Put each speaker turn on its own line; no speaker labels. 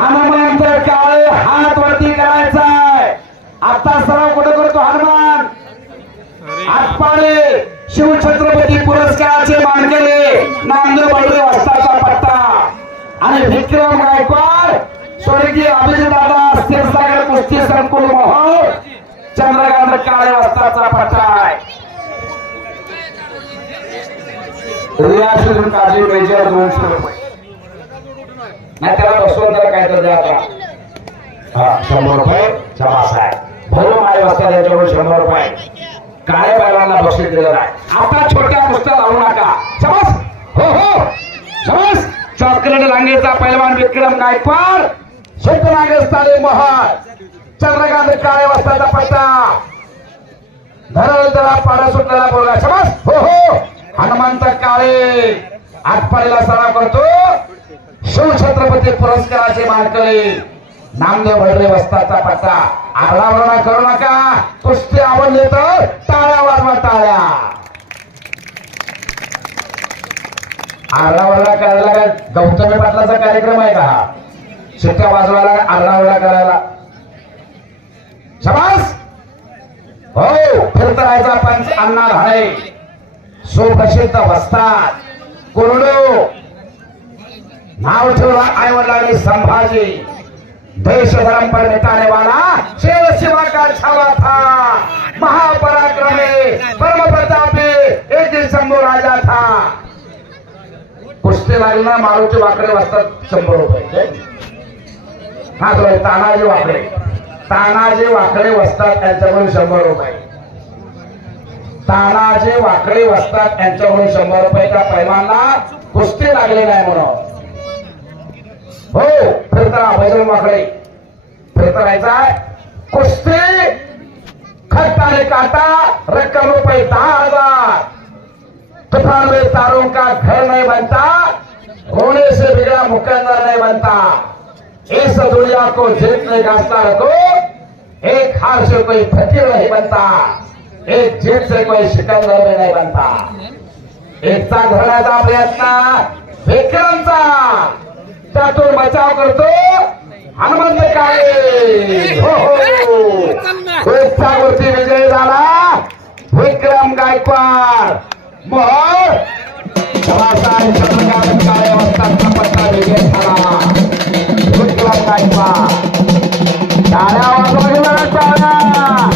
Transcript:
हनुमंत काळे हात वरती करायचाय आता सराव कुठं करतो हनुमान? आटपाडे. शिवछत्रपती पुरस्काराचे नामदेव बळदेव हस्ताचा पट्टा आणि विक्रम गायकवाड स्वर्गीय अभिजित दादा क्षीरसागर कुस्ती संकुल मोहोळ चंद्रकांत काळे हस्ताचा पट्टा आहे. रियाज काळजी मेजर दोनशे रुपये. नाही त्याला बसवून त्याला काय द्या आता. हा शंभर रुपये जमास आहे भरून आहे वाजता त्याच्याकडून शंभर रुपये. काय बैलांना दिलेलं आहे आता छोट्या पुस्तक लावू नका. समज हो हो. समज लांगेचा पैलवान विक्रम गायकवाड. शेत स्थाने महाल. चंद्रकांत काळे वाजताचा पट्टा धरल त्याला पाडा सुटलेला बोलला समज हो हो. हनुमंत काळे. आठपाडीला सराव करतो. शिवछत्रपती पुरस्काराचे मानकरी नामदेव भैरवे वस्ताचा पट्टा आरडावरणा करू नका. कुस्ती आवडली तर टाळ्या वाजवा टाळ्या. आरडावरणा करायला काय? गौतमी पाटलाचा कार्यक्रम आहे का? हा शिट्ट्या वाजवायला आरडावरणा करायला. शबास! हो फिरतरायचा पंच अण्णा धाणे सुप्रसिद्ध वस्तात कोरडो. नाव ठेवला आई वडिलांनी संभाजी. देश धर्म पर मिटाने वाला शेर शिवा का छावा था महापराक्रमी परम प्रतापी एक दिन शंभू राजा था कुस्ती लागला मारुती वाकडे वाजतात शंभर रुपये हा तुला तानाजी वाकडे. तानाजी वाकडे वसतात त्यांच्याकडून शंभर रुपये. तानाजी वाकडे वसतात यांच्याकडून शंभर रुपये त्या पैलवानला कुस्ती लागली नाही म्हणून. हो फिरता बजरंग वाकडे. फिरता राहायचा कुस्ती खत आणि काटा रक्कम रुपये दहा हजार. तूफान में तारों का घर नहीं बनता रोने से बिगड़ा मुकंदर नहीं बनता. इस दुनिया को जीतने का हौसला रखो एक हार से कोई फकीर नहीं बनता. एक जेट से कोई शिकंदर में नहीं बनता एकता धरण्याचा प्रयत्न बेकरांचा त्यातून बचाव करतो हनुमंत काळे. हो हो. विजय झाला. विक्रम गायकवाड. मोहर विजय झाला. विक्रम गायकवाड. टाळ्या वाजवल्या टाळ्या